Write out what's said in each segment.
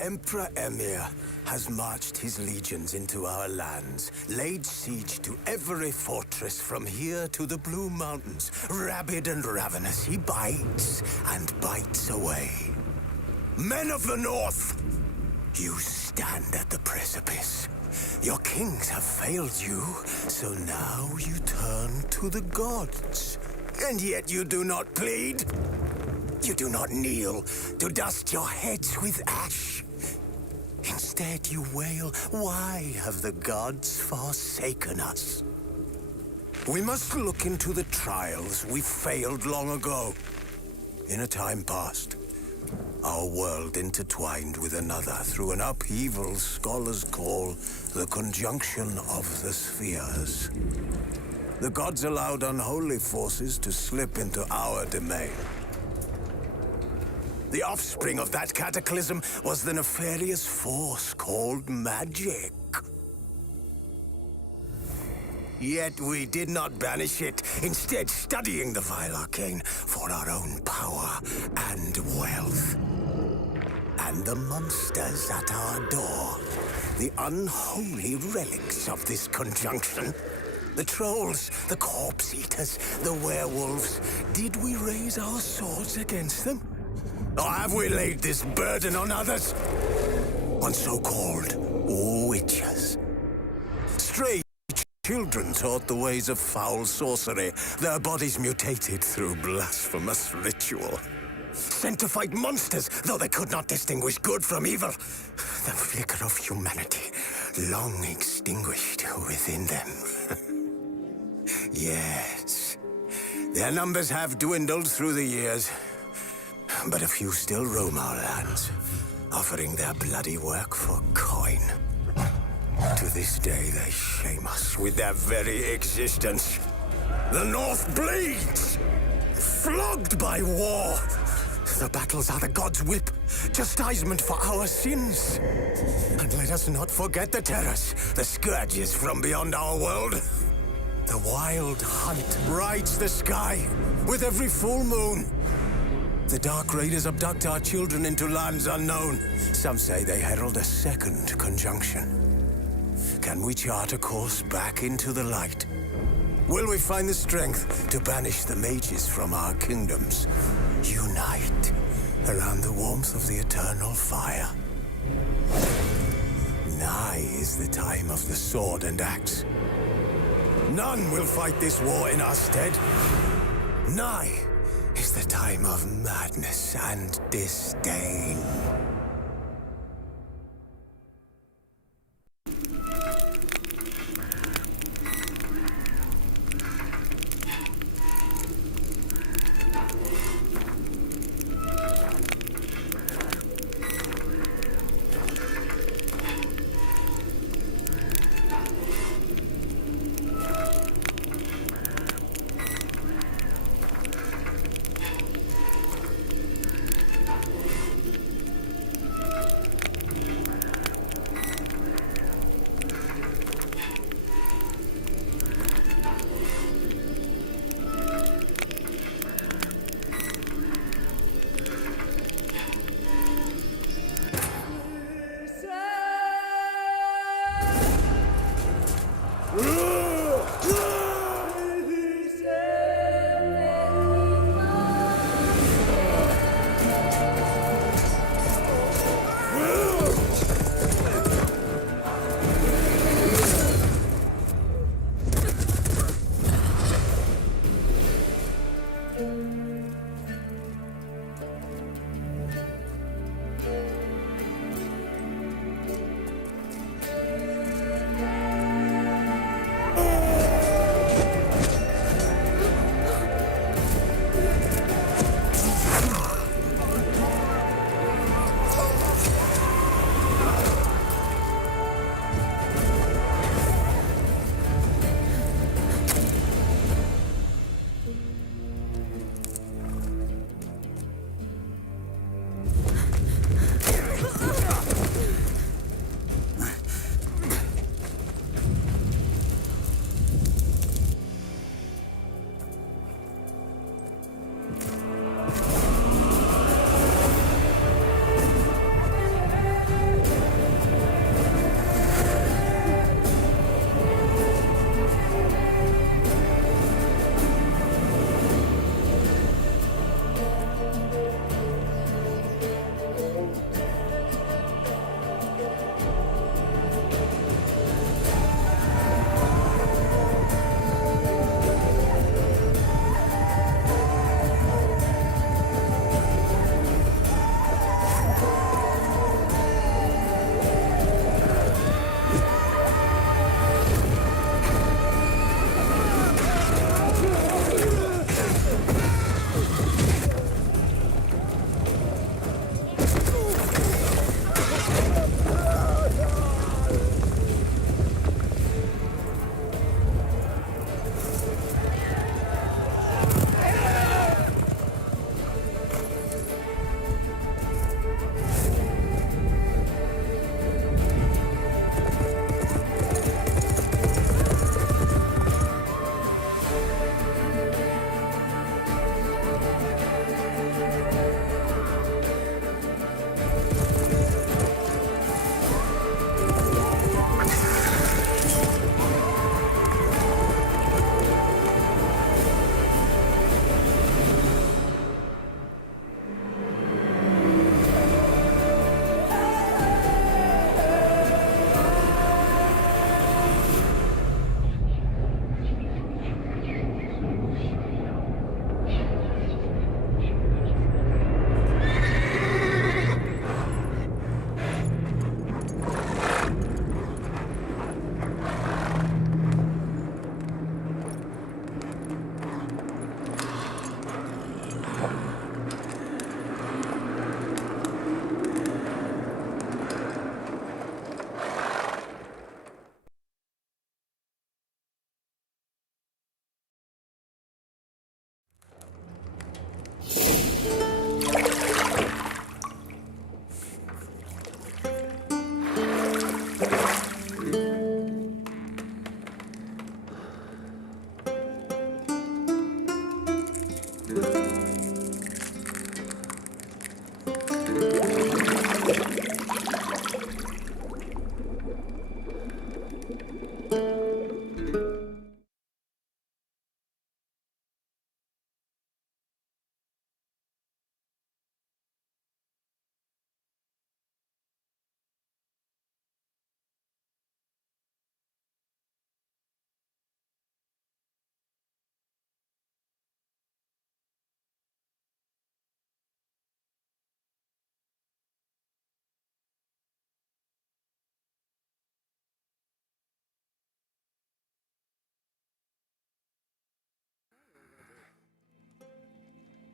Emperor Emir has marched his legions into our lands, laid siege to every fortress from here to the Blue Mountains. Rabid and ravenous, he bites and bites away. Men of the North, you stand at the precipice. Your kings have failed you, so now you turn to the gods. And yet you do not plead. You do not kneel to dust your heads with ash. Instead you wail, why have the gods forsaken us? We must look into the trials we failed long ago. In a time past, our world intertwined with another through an upheaval scholars call the conjunction of the spheres. The gods allowed unholy forces to slip into our domain. The offspring of that cataclysm was the nefarious force called magic. Yet we did not banish it, instead studying the vile arcane for our own power and wealth. And the monsters at our door, the unholy relics of this conjunction. The trolls, the corpse-eaters, the werewolves. Did we raise our swords against them? Or have we laid this burden on others? On so-called witches. Stray children taught the ways of foul sorcery, their bodies mutated through blasphemous ritual. Sent to fight monsters, though they could not distinguish good from evil. The flicker of humanity, long extinguished within them. Yes, their numbers have dwindled through the years, but a few still roam our lands, offering their bloody work for coin. To this day, they shame us with their very existence. The North bleeds, flogged by war. The battles are the gods' whip, chastisement for our sins. And let us not forget the terrors, the scourges from beyond our world. The wild hunt rides the sky with every full moon. The Dark Raiders abduct our children into lands unknown. Some say they herald a second conjunction. Can we chart a course back into the light? Will we find the strength to banish the mages from our kingdoms? Unite around the warmth of the eternal fire. Nigh is the time of the sword and axe. None will fight this war in our stead. Nigh is the time of madness and disdain.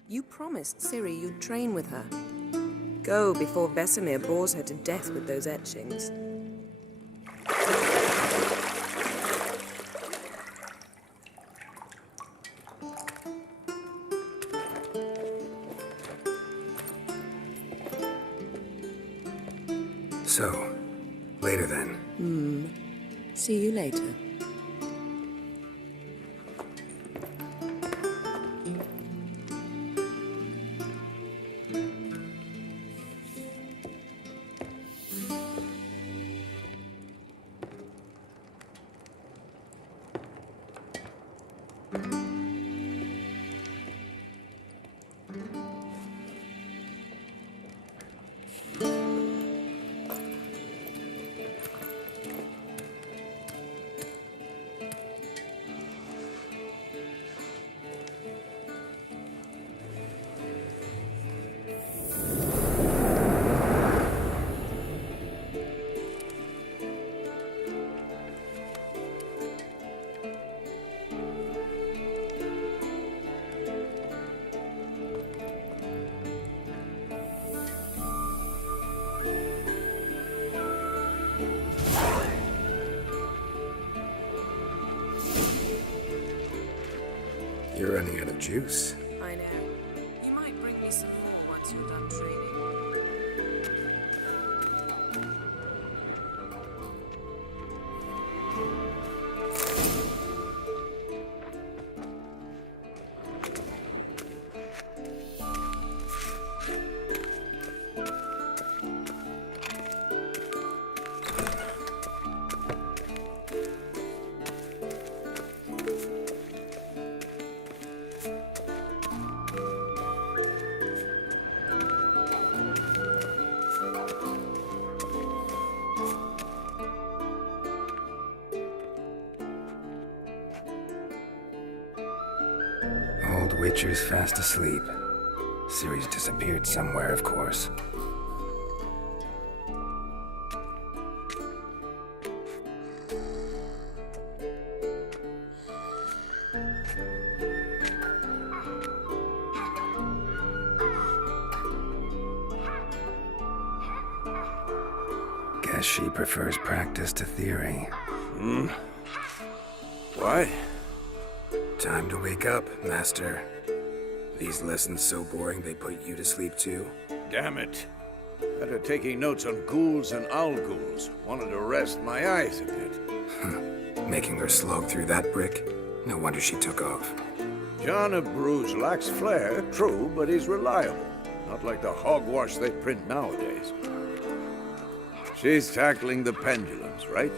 You promised Ciri you'd train with her. Go before Vesemir bores her to death with those etchings. So, later then. See you later. You're running out of juice. I know. You might bring me some more once you're done training. Old Witcher's fast asleep. Ciri's disappeared somewhere, of course. Guess she prefers practice to theory. What? Time to wake up, Master. These lessons so boring they put you to sleep too? Damn it. After taking notes on ghouls and owl ghouls, wanted to rest my eyes a bit. Making her slog through that brick? No wonder she took off. John of Bruges lacks flair, true, but he's reliable. Not like the hogwash they print nowadays. She's tackling the pendulums, right?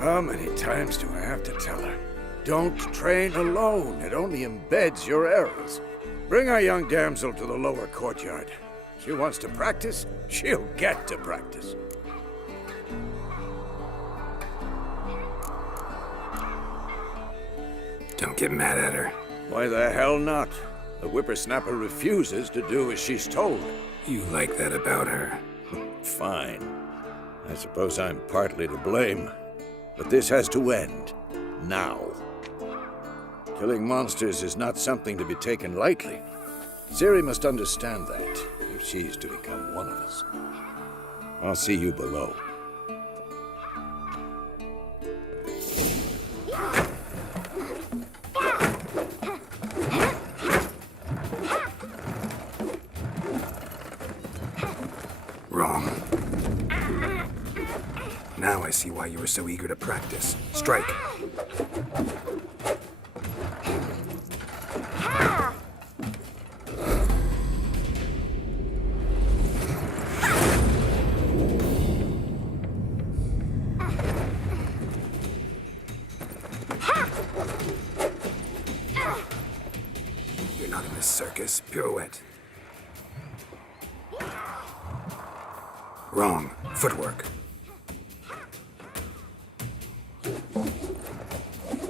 How many times do I have to tell her? Don't train alone. It only embeds your errors. Bring our young damsel to the lower courtyard. She wants to practice, she'll get to practice. Don't get mad at her. Why the hell not? The whippersnapper refuses to do as she's told. You like that about her. Fine. I suppose I'm partly to blame. But this has to end. Now. Killing monsters is not something to be taken lightly. Ciri must understand that, if she's to become one of us. I'll see you below. Wrong. Now I see why you were so eager to practice. Strike. You're not in this circus. Pirouette. Wrong. Footwork.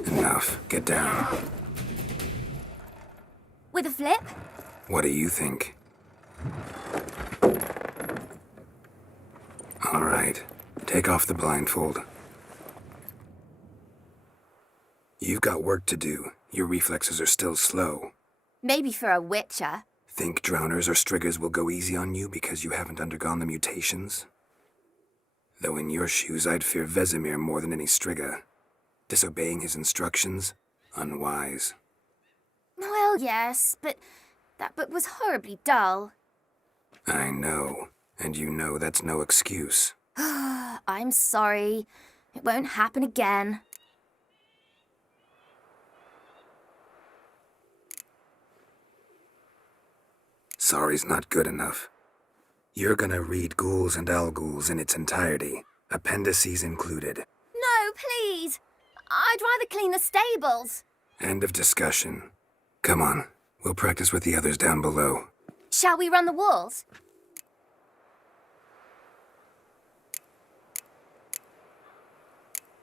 Enough. Get down. With a flip? What do you think? All right. Take off the blindfold. You've got work to do. Your reflexes are still slow. Maybe for a witcher. Think drowners or striggers will go easy on you because you haven't undergone the mutations? Though in your shoes, I'd fear Vesemir more than any strigger. Disobeying his instructions? Unwise. Well, yes, but that book was horribly dull. I know, and you know that's no excuse. I'm sorry. It won't happen again. Sorry's not good enough. You're gonna read Ghouls and Alghouls in its entirety, appendices included. No, please. I'd rather clean the stables. End of discussion. Come on, we'll practice with the others down below. Shall we run the walls?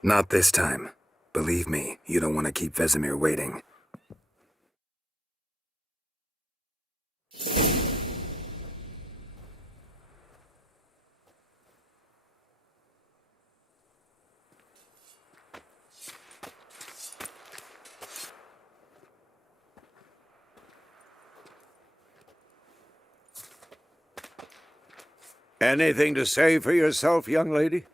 Not this time. Believe me, you don't want to keep Vesemir waiting. Anything to say for yourself, young lady?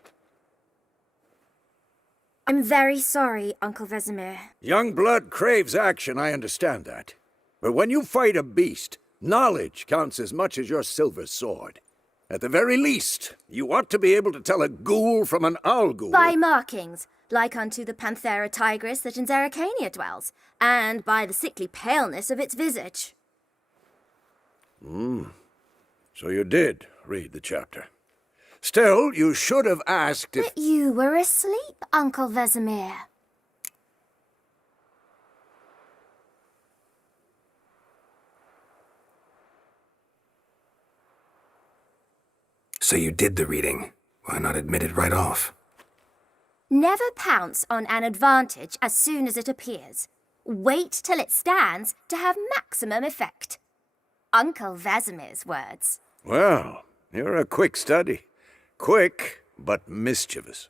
I'm very sorry, Uncle Vesemir. Young blood craves action, I understand that. But when you fight a beast, knowledge counts as much as your silver sword. At the very least, you ought to be able to tell a ghoul from an alghoul. By markings, like unto the Panthera tigris that in Zeracania dwells, and by the sickly paleness of its visage. So you did read the chapter. Still, you should have asked if... But you were asleep, Uncle Vesemir. So you did the reading. Why not admit it right off? Never pounce on an advantage as soon as it appears. Wait till it stands to have maximum effect. Uncle Vesemir's words. Well, you're a quick study. Quick, but mischievous.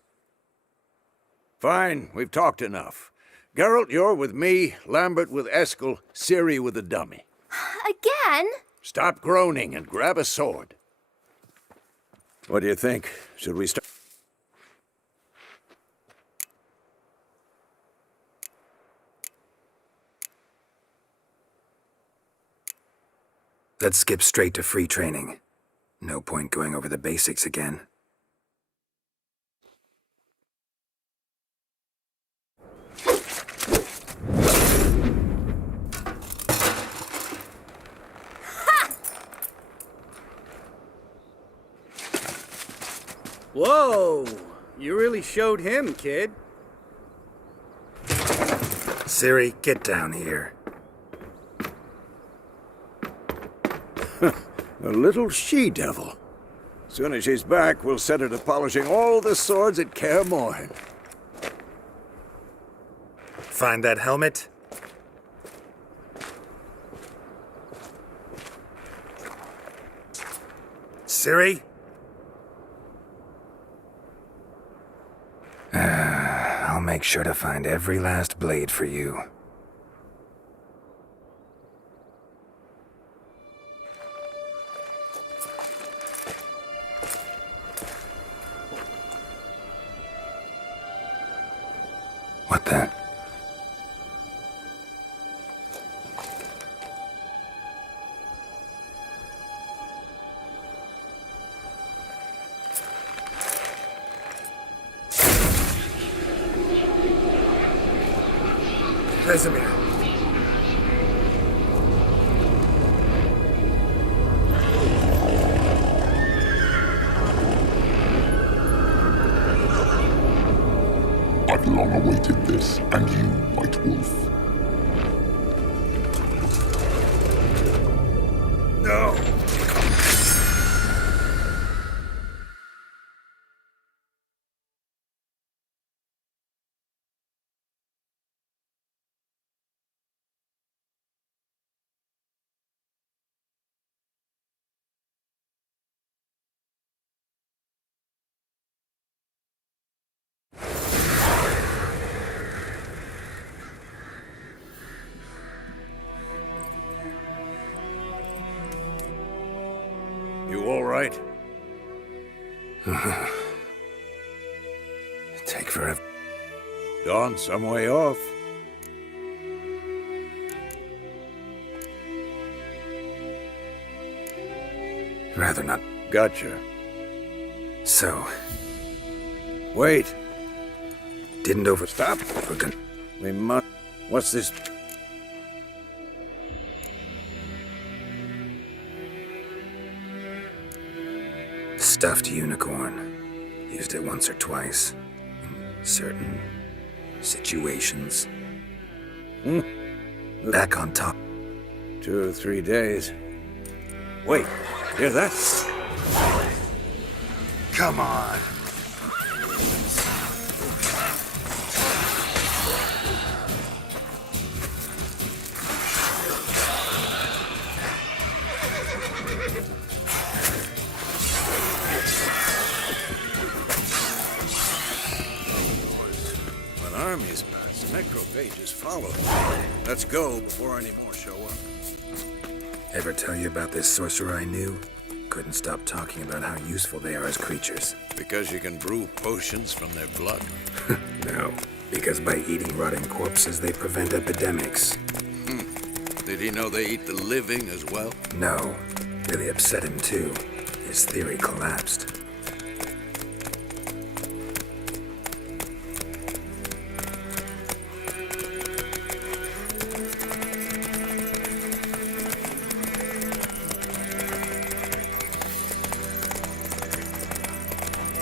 Fine, we've talked enough. Geralt, you're with me, Lambert with Eskel, Ciri with the dummy. Again? Stop groaning and grab a sword. What do you think? Should we start? Let's skip straight to free training. No point going over the basics again. Whoa! You really showed him, kid. Ciri, get down here. A little she-devil. Soon as she's back, we'll set her to polishing all the swords at Kaer Morhen. Find that helmet? Ciri? I'll make sure to find every last blade for you. What the? Vesemir. I've long awaited this, and you, White Wolf. No. You all right? Take forever. Dawn some way off. Rather not. Gotcha. So, Wait. didn't over... Stop. We're gonna... We must... What's this? Stuffed unicorn. Used it once or twice. In certain situations. Back on top. 2 or 3 days. Wait. Hear that? Come on. When armies pass, necrophages follow. Let's go before any more show up. Ever tell you about this sorcerer I knew? Couldn't stop talking about how useful they are as creatures. Because you can brew potions from their blood. No, because by eating rotting corpses, they prevent epidemics. Did he know they eat the living as well? No, really upset him too. His theory collapsed.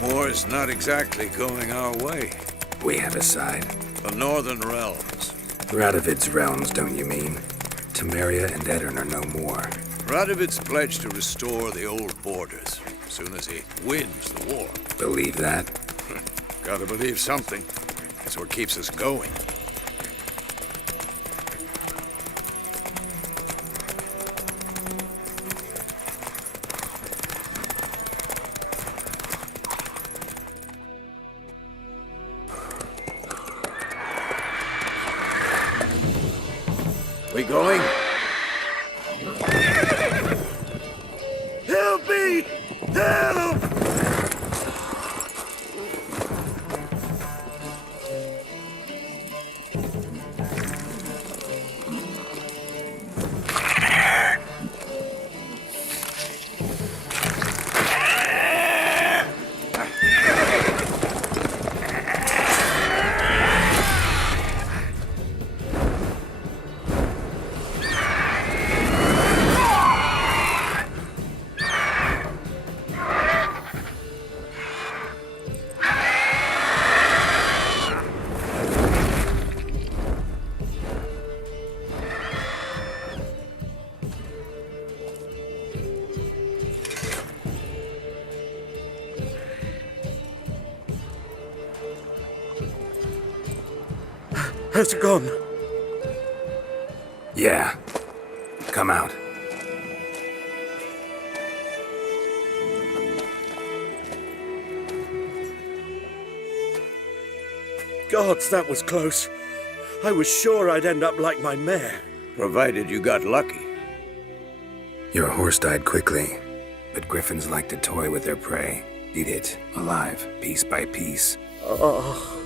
War's not exactly going our way. We have a side. The Northern Realms. Radovid's realms, don't you mean? Temeria and Edirn are no more. Radovid's pledged to restore the old borders as soon as he wins the war. Believe that? Gotta believe something. It's what keeps us going. We going? Help me! Help! Has it gone? Yeah. Come out. Gods, that was close. I was sure I'd end up like my mare. Provided you got lucky. Your horse died quickly, but griffins like to toy with their prey. Eat it, alive, piece by piece. Oh.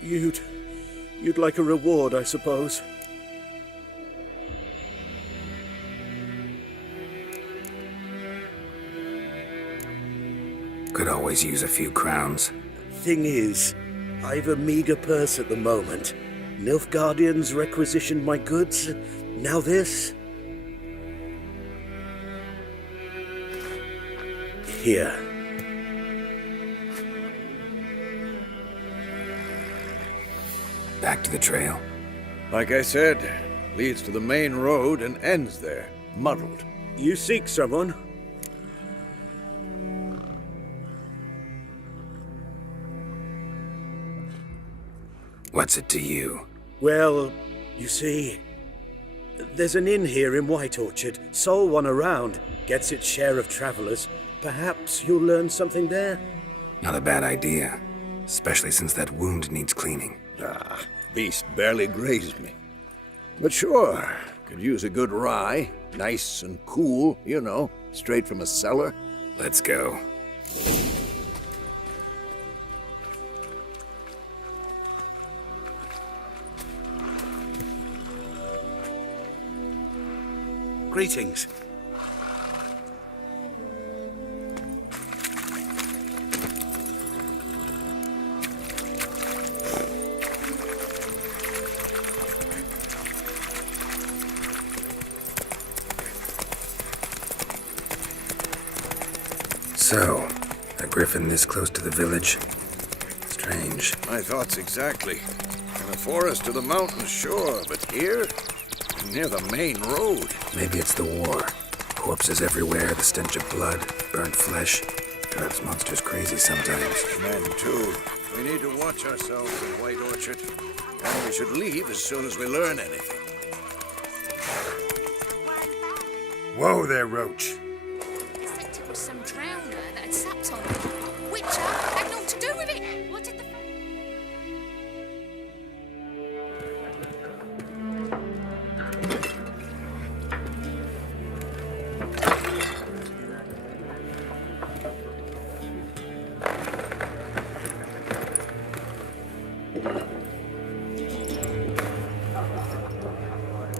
You'd like a reward, I suppose. Could always use a few crowns. Thing is, I've a meager purse at the moment. Nilfgaardians requisitioned my goods. Now this. Here. Back to the trail. Like I said, leads to the main road and ends there, muddled. You seek someone? What's it to you? Well, you see, there's an inn here in White Orchard. Sole one around. Gets its share of travelers. Perhaps you'll learn something there? Not a bad idea. Especially since that wound needs cleaning. Ah, beast barely grazed me. But sure, Could use a good rye. Nice and cool, you know, straight from a cellar. Let's go. Greetings. So, a griffin this close to the village? Strange. My thoughts exactly. In the forest or the mountains, sure, but here? Near the main road. Maybe it's the war. Corpses everywhere, the stench of blood, burnt flesh. Drives monsters crazy sometimes. Men, too. We need to watch ourselves in White Orchard. And we should leave as soon as we learn anything. Whoa there, Roach. It was some drowner that had sapped on it. Witcher had naught to do with it. What did the...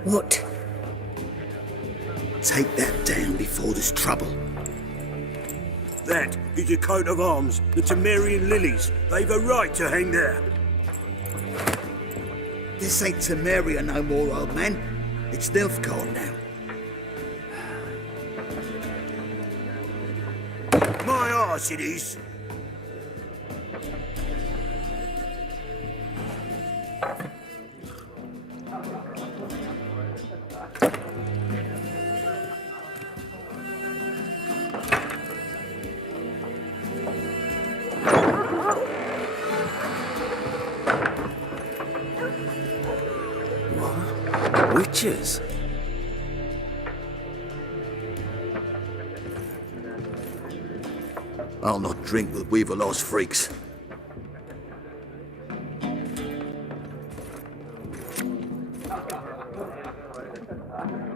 What? Take that down before there's trouble. That is your coat of arms, the Temerian lilies. They've a right to hang there. This ain't Temeria no more, old man. It's Nilfgaard now. My arse it is. Witches? I'll not drink with Weaverlaw's freaks.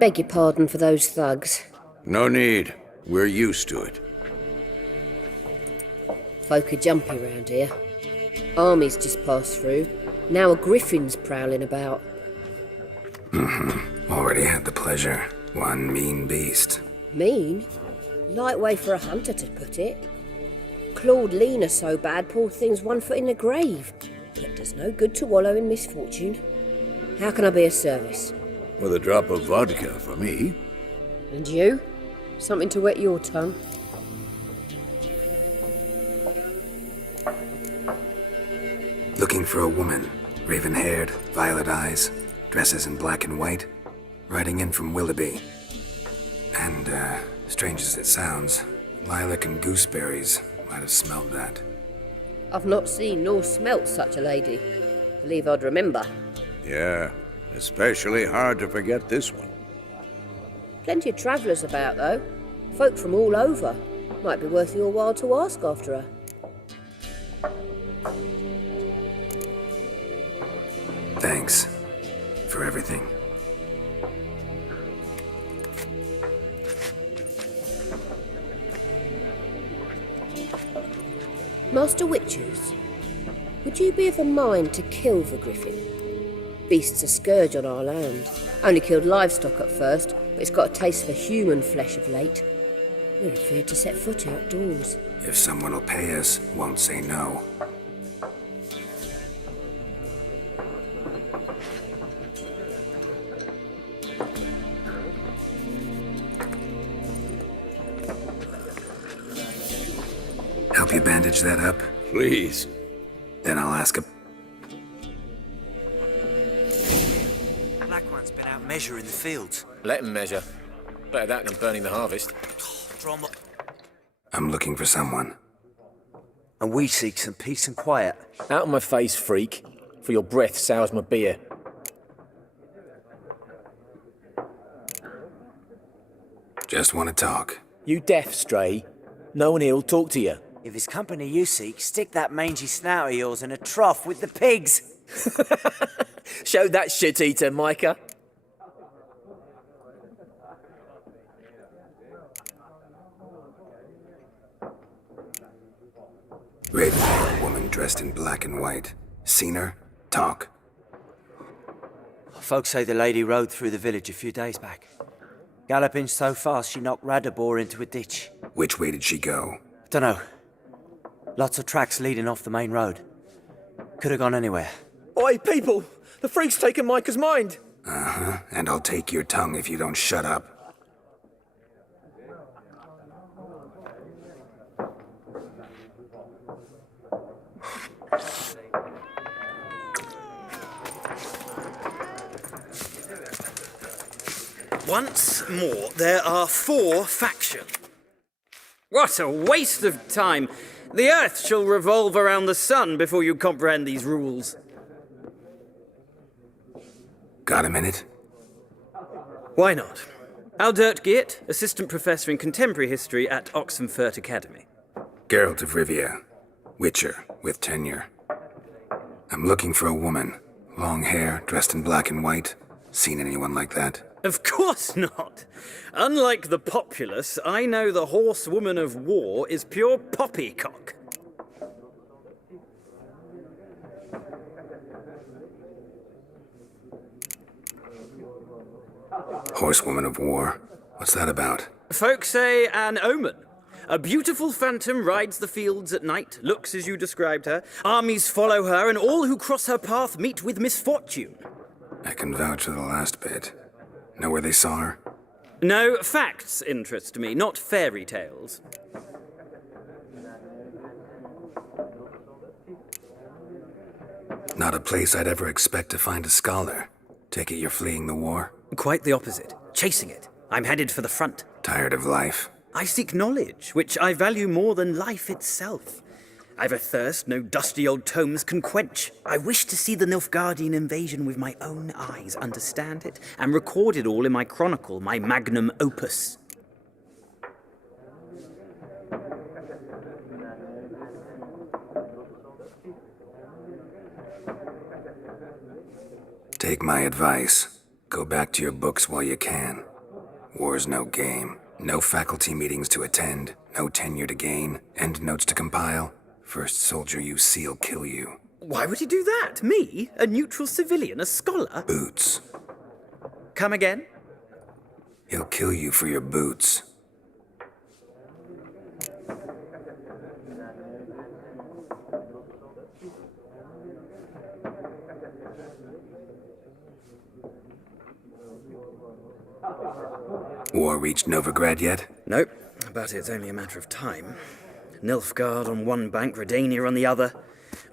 Beg your pardon for those thugs. No need. We're used to it. Folk are jumpy round here. Armies just passed through. Now a griffin's prowling about. Already had the pleasure. One mean beast. Mean? Light way for a hunter to put it. Clawed Lena so bad, poor thing's 1 foot in the grave. It does no good to wallow in misfortune. How can I be of service? With a drop of vodka for me. And you? Something to wet your tongue? Looking for a woman. Raven-haired, violet eyes, dresses in black and white. Riding in from Willoughby. And, strange as it sounds, lilac and gooseberries might have smelled that. I've not seen nor smelt such a lady. Believe I'd remember. Yeah, especially hard to forget this one. Plenty of travellers about, though. Folk from all over. Might be worth your while to ask after her. Thanks for everything. Master Witchers, would you be of a mind to kill the griffin? Beast's a scourge on our land. Only killed livestock at first, but it's got a taste for human flesh of late. We're afraid to set foot outdoors. If someone will pay us, won't say no. Help you bandage that up? Please. Then I'll ask a... Black one's been out measuring the fields. Let him measure. Better that than burning the harvest. Drama. I'm looking for someone. And we seek some peace and quiet. Out of my face, freak. For your breath sours my beer. Just want to talk. You deaf, stray. No one here'll talk to you. If it's company you seek, stick that mangy snout of yours in a trough with the pigs. Show that shit-eater, Micah. dressed in black and white. Seen her? Talk. Folks say the lady rode through the village a few days back. Galloping so fast she knocked Radabor into a ditch. Which way did she go? Dunno. Lots of tracks leading off the main road. Could have gone anywhere. Oi, people! The freak's taken Micah's mind! Uh-huh, and I'll take your tongue if you don't shut up. Once more, there are 4 factions. What a waste of time! The Earth shall revolve around the sun before you comprehend these rules. Got a minute? Why not? Aldert Geert, Assistant Professor in Contemporary History at Oxenfurt Academy. Geralt of Rivia. Witcher, with tenure. I'm looking for a woman. Long hair, dressed in black and white. Seen anyone like that? Of course not! Unlike the populace, I know the horsewoman of war is pure poppycock. Horsewoman of war? What's that about? Folk say an omen. A beautiful phantom rides the fields at night, looks as you described her. Armies follow her, and all who cross her path meet with misfortune. I can vouch for the last bit. Know where they saw her? No, facts interest me, not fairy tales. Not a place I'd ever expect to find a scholar. Take it you're fleeing the war? Quite the opposite. Chasing it. I'm headed for the front. Tired of life? I seek knowledge, which I value more than life itself. I've a thirst no dusty old tomes can quench. I wish to see the Nilfgaardian invasion with my own eyes, understand it, and record it all in my chronicle, my magnum opus. Take my advice. Go back to your books while you can. War's no game. No faculty meetings to attend, no tenure to gain, end notes to compile. First soldier you see'll kill you. Why would he do that? Me? A neutral civilian? A scholar? Boots. Come again? He'll kill you for your boots. War reached Novigrad yet? Nope, but it's only a matter of time. Nilfgaard on one bank, Redania on the other,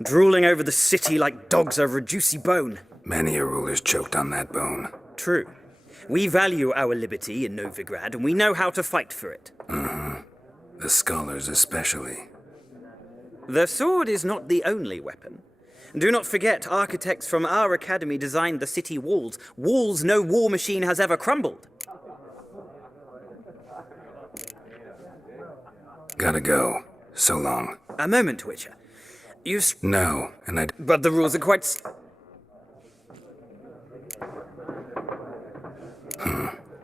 drooling over the city like dogs over a juicy bone. Many a ruler's choked on that bone. True. We value our liberty in Novigrad, and we know how to fight for it. Mm-hmm. The scholars especially. The sword is not the only weapon. Do not forget, architects from our academy designed the city walls. Walls no war machine has ever crumbled. Gotta go. So long. A moment, Witcher. No, and But the rules are quite...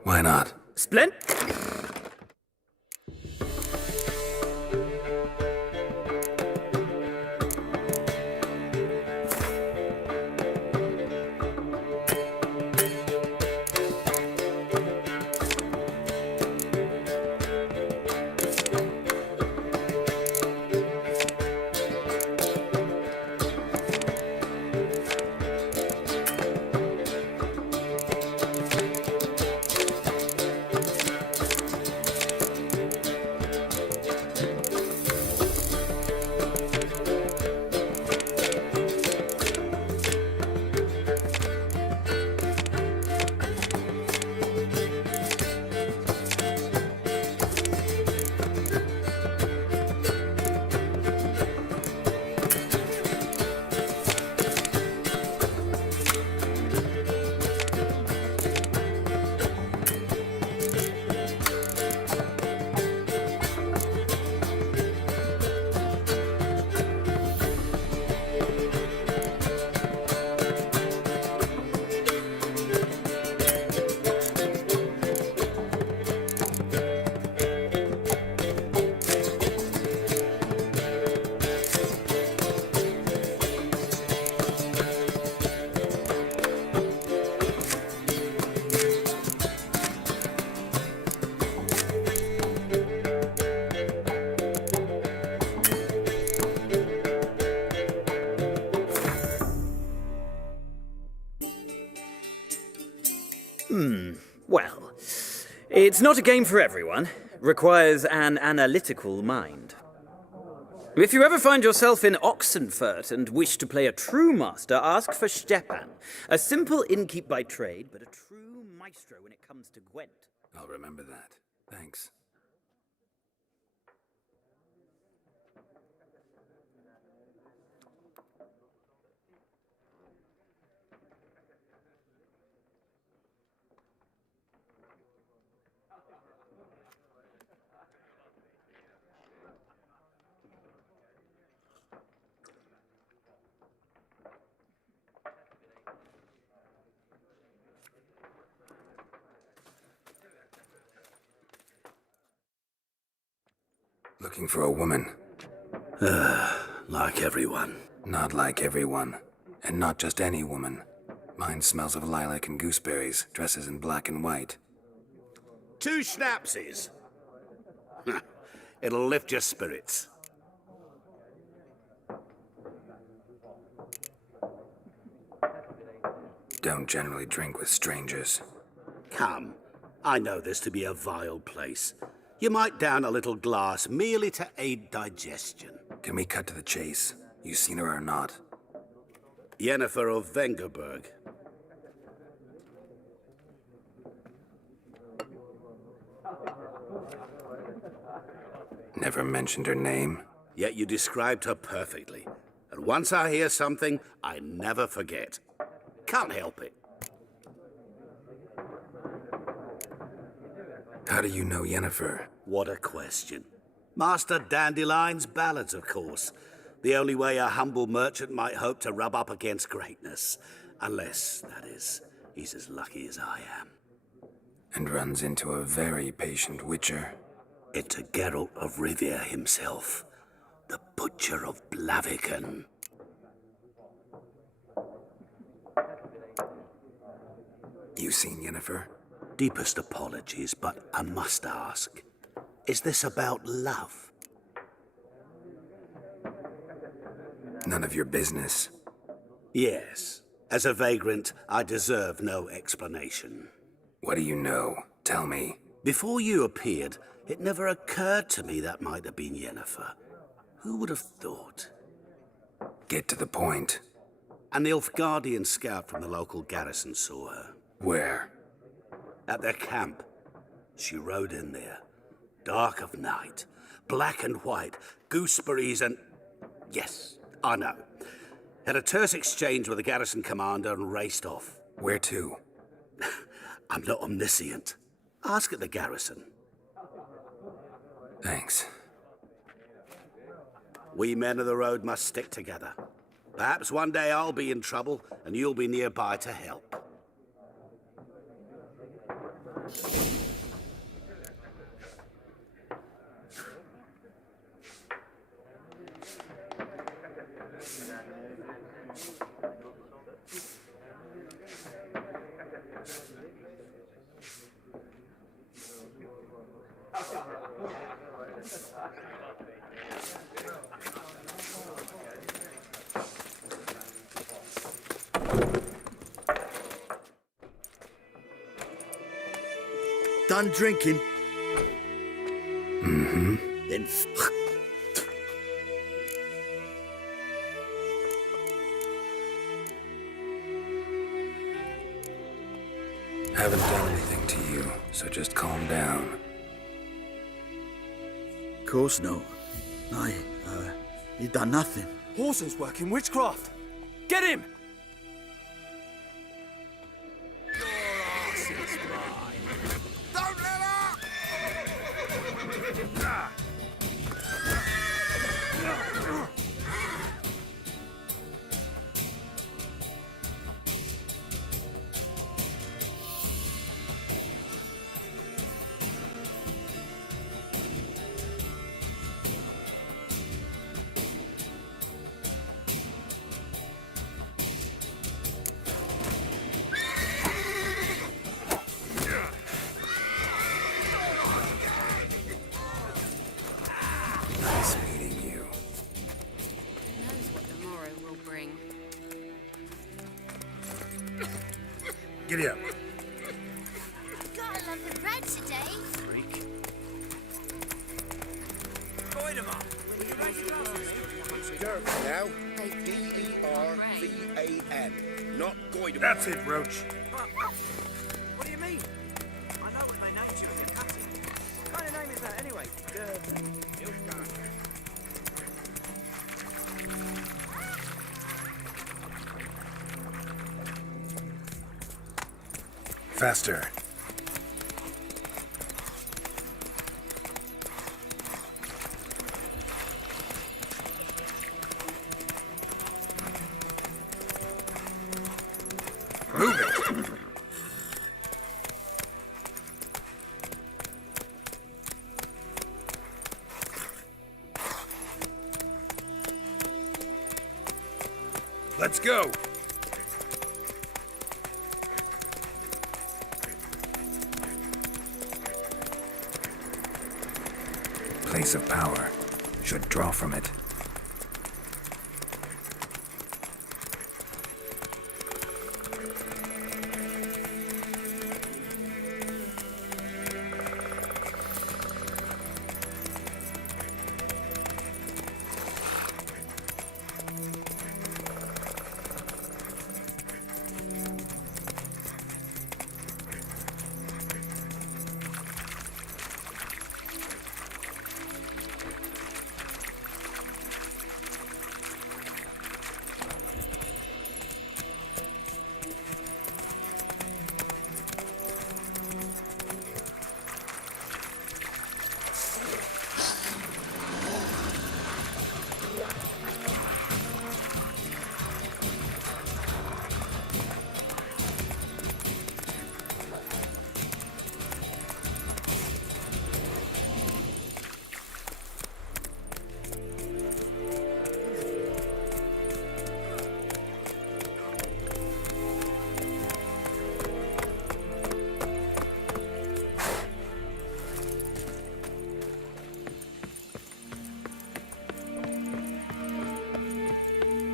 Why not? Splint? It's not a game for everyone. Requires an analytical mind. If you ever find yourself in Oxenfurt and wish to play a true master, ask for Stepan. A simple innkeep by trade, but a true maestro when it comes to Gwent. I'll remember that. Thanks. Looking for a woman. Like everyone. Not like everyone. And not just any woman. Mine smells of lilac and gooseberries, dresses in black and white. 2 schnapsies. It'll lift your spirits. Don't generally drink with strangers. Come, I know this to be a vile place. You might down a little glass merely to aid digestion. Can we cut to the chase? You seen her or not? Yennefer of Vengerberg. Never mentioned her name? Yet you described her perfectly. And once I hear something, I never forget. Can't help it. How do you know Yennefer? What a question. Master Dandelion's ballads, of course. The only way a humble merchant might hope to rub up against greatness. Unless, that is, he's as lucky as I am. And runs into a very patient witcher. Into Geralt of Rivia himself. The Butcher of Blaviken. You seen Yennefer? Deepest apologies, but I must ask. Is this about love? None of your business. Yes. As a vagrant, I deserve no explanation. What do you know? Tell me. Before you appeared, it never occurred to me that might have been Yennefer. Who would have thought? Get to the point. An Nilfgaardian scout from the local garrison saw her. Where? At their camp. She rode in there. Dark of night. Black and white. Gooseberries and... Yes, I know. Had a terse exchange with the garrison commander and raced off. Where to? I'm not omniscient. Ask at the garrison. Thanks. We men of the road must stick together. Perhaps one day I'll be in trouble and you'll be nearby to help. Done drinking? Mm-hmm. Then Haven't done anything to you, so just calm down. Of course not. He done nothing. Horson's working witchcraft. Get him! Don't let up! Nice meeting you. Knows what tomorrow will bring. Giddy up. Gotta love the crowd today. Freak. Now, P-E-R-V-A-N. Not Goiderman. That's it, Roach. What do you mean? I know what they named you. What kind of name is that, anyway? Faster. Move it! Let's go. Place of power. Should draw from it.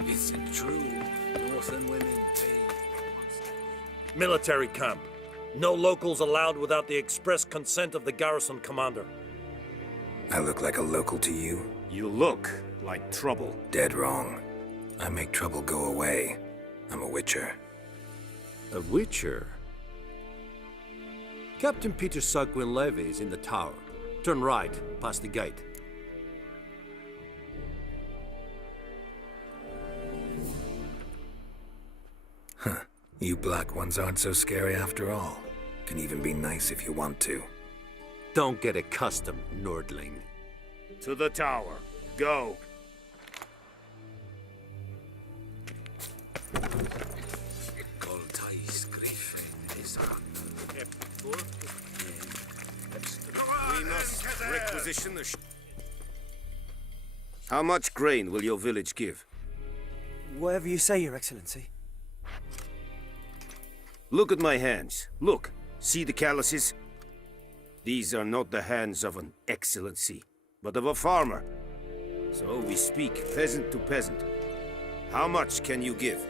Is it true? Northern women pay. Military camp. No locals allowed without the express consent of the garrison commander. I look like a local to you? You look like trouble. Dead wrong. I make trouble go away. I'm a witcher. A witcher? Captain Peter Sugwin Levy is in the tower. Turn right, past the gate. Huh. You black ones aren't so scary after all. Can even be nice if you want to. Don't get accustomed, Nordling. To the tower. Go. GRIFFIN is on. We must requisition the How much grain will your village give? Whatever you say, Your Excellency. Look at my hands. Look. See the calluses? These are not the hands of an excellency, but of a farmer. So we speak peasant to peasant. How much can you give?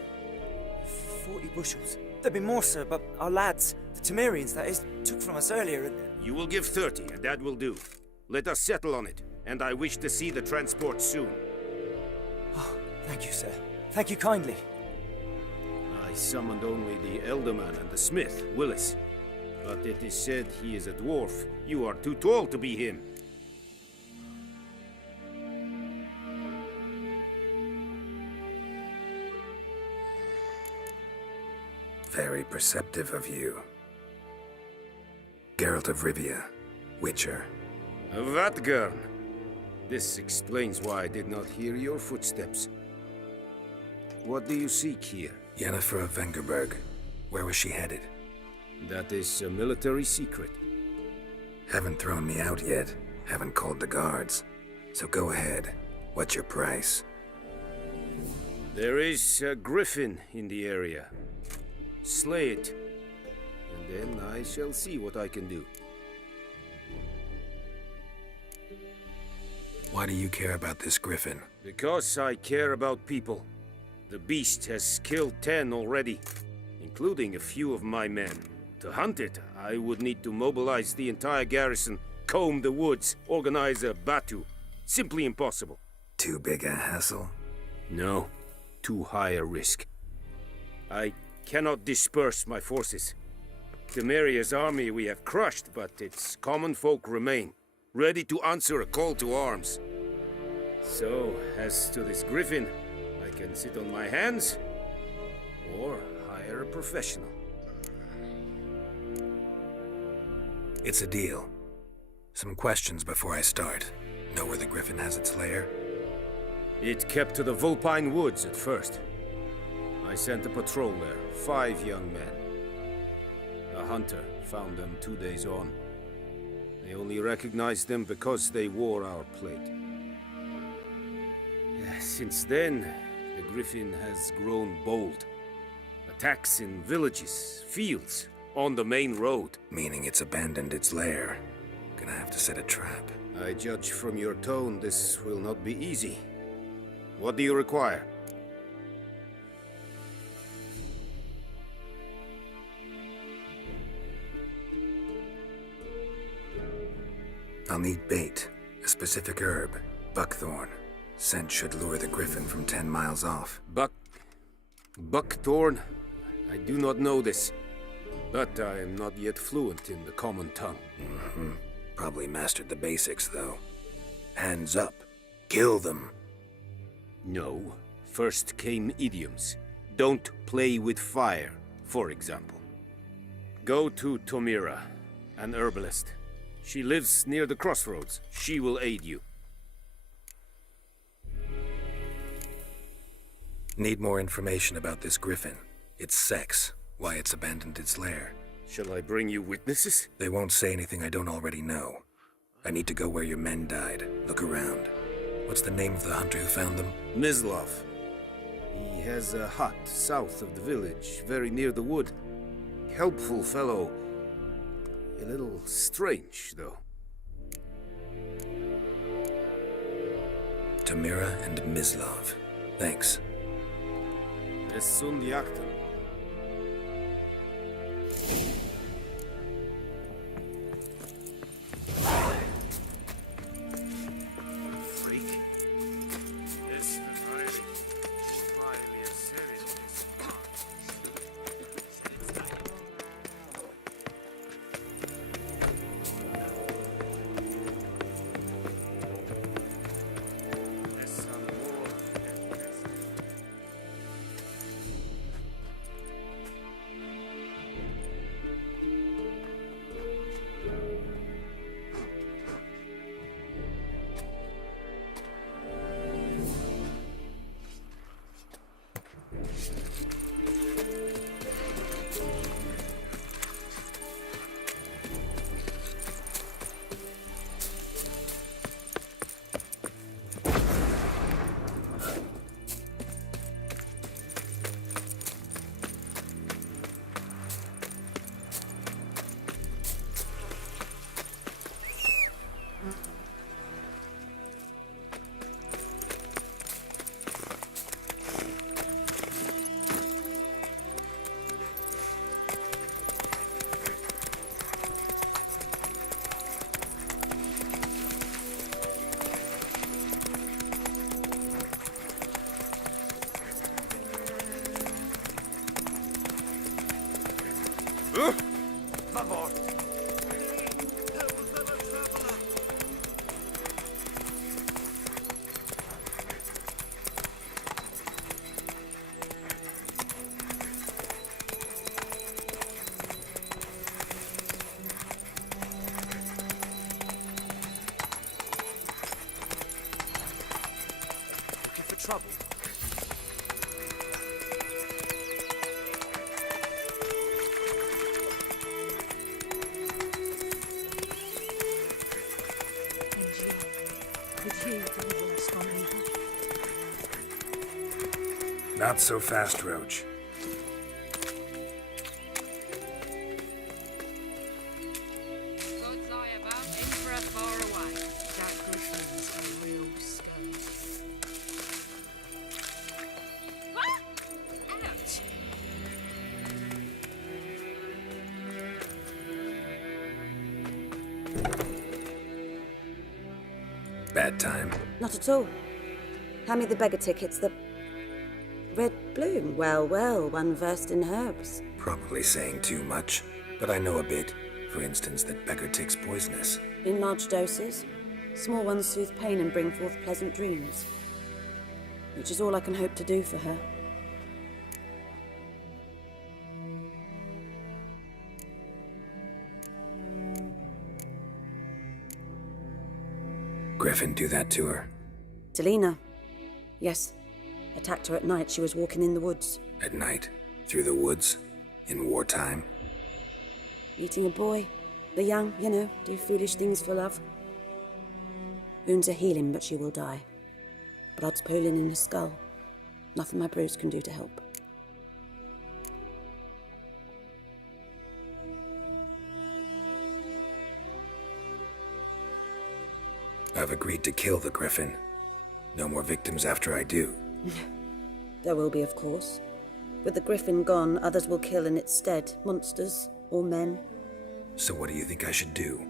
40 bushels. There'd be more, sir, but our lads, the Temerians, that is, took from us earlier and... You will give 30, and that will do. Let us settle on it, and I wish to see the transport soon. Oh, thank you, sir. Thank you kindly. I summoned only the Elderman and the smith, Willis. But it is said he is a dwarf. You are too tall to be him. Very perceptive of you. Geralt of Rivia, Witcher. Vatgern. This explains why I did not hear your footsteps. What do you seek here? Yennefer of Vengerberg. Where was she headed? That is a military secret. Haven't thrown me out yet. Haven't called the guards. So go ahead. What's your price? There is a griffin in the area. Slay it, and then I shall see what I can do. Why do you care about this griffin? Because I care about people. The beast has killed 10 already, including a few of my men. To hunt it, I would need to mobilize the entire garrison, comb the woods, organize a batu. Simply impossible. Too big a hassle? No, too high a risk. I cannot disperse my forces. Temeria's army we have crushed, but its common folk remain, ready to answer a call to arms. So, as to this griffin, I can sit on my hands, or hire a professional. It's a deal. Some questions before I start. Know where the griffin has its lair? It kept to the Vulpine Woods at first. I sent a patrol there, 5 young men. A hunter found them 2 days on. They only recognized them because they wore our plate. Since then, the griffin has grown bold. Attacks in villages, fields, on the main road. Meaning it's abandoned its lair. Gonna have to set a trap. I judge from your tone this will not be easy. What do you require? I'll need bait, a specific herb, buckthorn. Scent should lure the griffin from 10 miles off. Buckthorn? I do not know this, but I am not yet fluent in the common tongue. Probably mastered the basics, though. Hands up. Kill them. No. First came idioms. Don't play with fire, for example. Go to Tomira, an herbalist. She lives near the crossroads. She will aid you. Need more information about this griffin. Its sex, why it's abandoned its lair. Shall I bring you witnesses? They won't say anything I don't already know. I need to go where your men died. Look around. What's the name of the hunter who found them? Mislav. He has a hut south of the village, very near the wood. Helpful fellow. A little strange, though. Tamira and Mislav. Thanks. Es sunt jacten. Trouble. Not so fast, Roach. Bad time. Not at all. Hand me the beggar tickets, the red bloom. Well, well, one versed in herbs. Probably saying too much, but I know a bit. For instance, that beggar tick's poisonous. In large doses. Small ones soothe pain and bring forth pleasant dreams. Which is all I can hope to do for her. Griffin do that to her? Delina. Yes. Attacked her at night. She was walking in the woods. At night? Through the woods? In wartime? Eating a boy. The young, you know, do foolish things for love. Wounds are healing, but she will die. Blood's pooling in the skull. Nothing my bruise can do to help. I've agreed to kill the Griffin. No more victims after I do. There will be, of course. With the Griffin gone, others will kill in its stead. Monsters, or men. So what do you think I should do?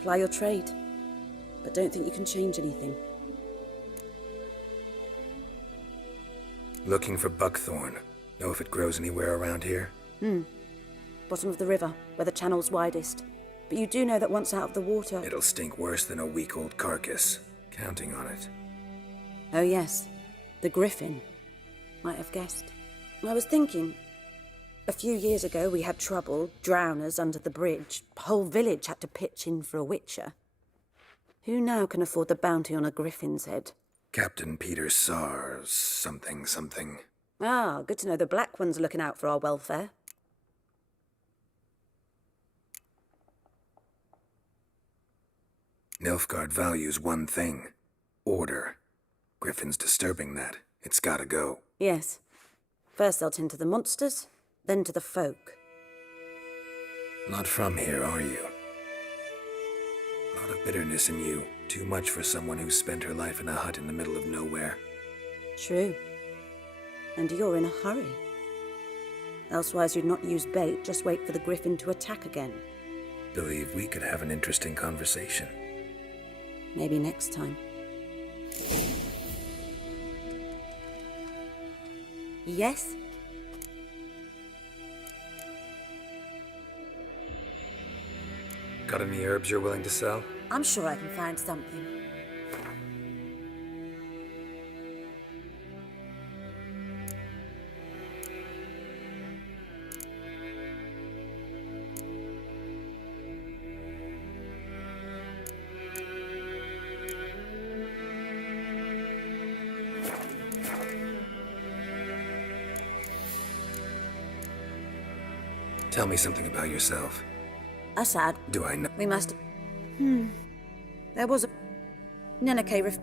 Ply your trade. But don't think you can change anything. Looking for buckthorn. Know if it grows anywhere around here? Bottom of the river, where the channel's widest. But you do know that once out of the water... It'll stink worse than a week-old carcass. Counting on it. Oh yes, the Griffin. Might have guessed. I was thinking... A few years ago we had trouble, drowners under the bridge. Whole village had to pitch in for a witcher. Who now can afford the bounty on a Griffin's head? Captain Peter Sars, something. Ah, good to know the Black One's looking out for our welfare. Nilfgaard values one thing. Order. Griffin's disturbing that. It's gotta go. Yes. First they'll tend to the monsters, then to the folk. Not from here, are you? A lot of bitterness in you. Too much for someone who spent her life in a hut in the middle of nowhere. True. And you're in a hurry. Elsewise you'd not use bait, just wait for the Griffin to attack again. Believe we could have an interesting conversation. Maybe next time. Yes? Got any herbs you're willing to sell? I'm sure I can find something. Tell me something about yourself. Assad. Do I know? We must... There was a... Neneke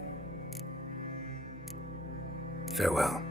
Farewell.